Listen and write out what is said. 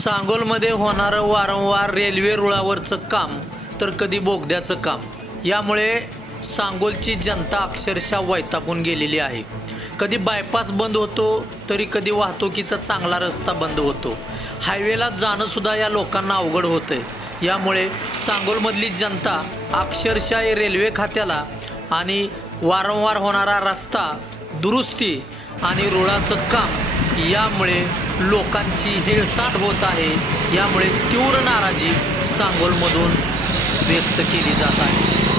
सांगोलमध्ये होणारं वारंवार रेल्वे रुळावरचं काम तर कधी बोगद्याचं काम, यामुळे सांगोलची जनता अक्षरशः वैतागून गेलेली आहे. कधी बायपास बंद होतो, तरी कधी वाहतुकीचा चांगला रस्ता बंद होतो. हायवेला जाणंसुद्धा या लोकांना अवघड होतं आहे. यामुळे सांगोलमधली जनता अक्षरशः रेल्वे खात्याला आणि वारंवार होणारा रस्ता दुरुस्ती आणि रुळाचं काम यामुळे लोकांची हेळसांड होत आहे. यामुळे तीव्र नाराजी सांगोलमधून व्यक्त केली जात आहे.